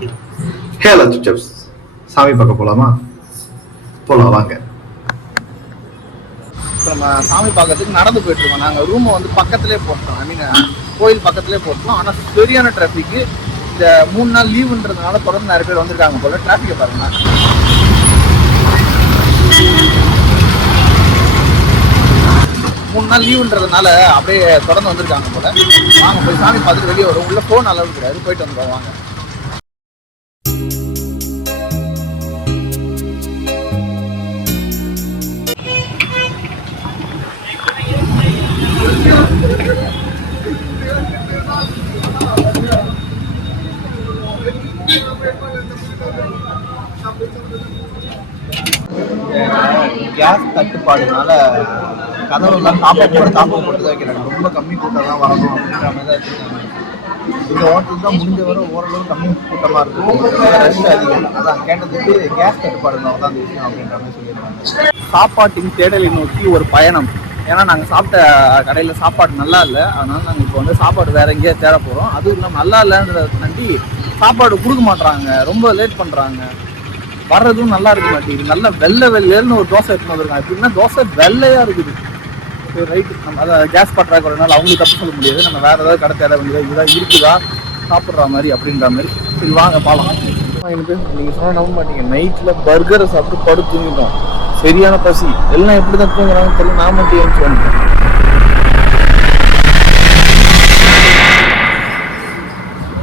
Hello chips, சாமி பார்க்க போலாமா? போலாம் வாங்க. இப்போ நம்ம சாமி பார்க்கறதுக்கு நடந்து போயிட்டு இருக்கோம். நாங்கள் ரூமை வந்து பக்கத்துலேயே போட்டோம், ஐ மீன் கோயில் பக்கத்துலேயே போட்டோம். ஆனால் சரியான டிராஃபிக்கு. இந்த 3 நாள் லீவுன்றதுனால தொடர்ந்து நிறைய பேர் வந்திருக்காங்க போல. டிராஃபிக்கை பாருங்க. 3 நாள் லீவுன்றதுனால அப்படியே தொடர்ந்து வந்திருக்காங்க போல. வாங்க போய் சாமி பார்த்துட்டு வெளியே வரும். உள்ள ஃபோன் அளவு கிடையாது, போயிட்டு வந்துடுவோம் வாங்க. கேஸ் தட்டுப்பாடுனால கதவுலாம் தாப்பம் போட்டு தான் வைக்கிறாங்க. ரொம்ப கம்மி கூட்டம் தான் வரணும் அப்படின்ற மாதிரி தான் வச்சுருக்காங்க. இந்த ஹோட்டல் தான் முடிஞ்ச வரை ஓரளவு கம்மி கூட்டமாக இருக்கும், ரெஸ்ட் அதிகம். அதான் கேட்டதுக்கு கேஸ் தட்டுப்பாடுனால தான் அந்த விஷயம் அப்படின்ற மாதிரி சொல்லியிருக்காங்க. சாப்பாட்டின் தேடலை நோக்கி ஒரு பயணம். ஏன்னா நாங்கள் சாப்பிட்ட கடையில் சாப்பாடு நல்லா இல்லை, அதனால நாங்கள் இப்போ வந்து சாப்பாடு வேற எங்கேயா தேட போகிறோம். அதுவும் இல்லாமல் நல்லா இல்லைன்றத நம்பி சாப்பாடு கொடுக்க மாட்டுறாங்க, ரொம்ப லேட் பண்ணுறாங்க. வர்றதும் நல்லா இருக்க மாட்டேங்குது. நல்லா வெள்ளைன்னு ஒரு தோசை எடுத்துன்னு வந்துருக்காங்க. எப்படின்னா தோசை வெள்ளையாக இருக்குது. சரி ரைட்டு, நம்ம அதை கேஸ் பற்றாக்குறதுனால அவங்களுக்கு தப்பு சொல்ல முடியாது. நம்ம வேறு ஏதாவது கடை தேட வேண்டியது இதுதான் இருக்குதா சாப்பிட்ற மாதிரி அப்படின்ற மாதிரி. சரி வாங்க பாலாம். எனக்கு நீங்கள் சொன்னால் நம்ப மாட்டீங்க, நைட்டில் பர்கரை சாப்பிட்டு படுத்து தூங்கிட்டோம். சரியான பசி. எல்லாம் எப்படி தான் தூங்குறாங்கன்னு தெரியல. நான் மட்டும் ஏன் வந்துட்டேன்.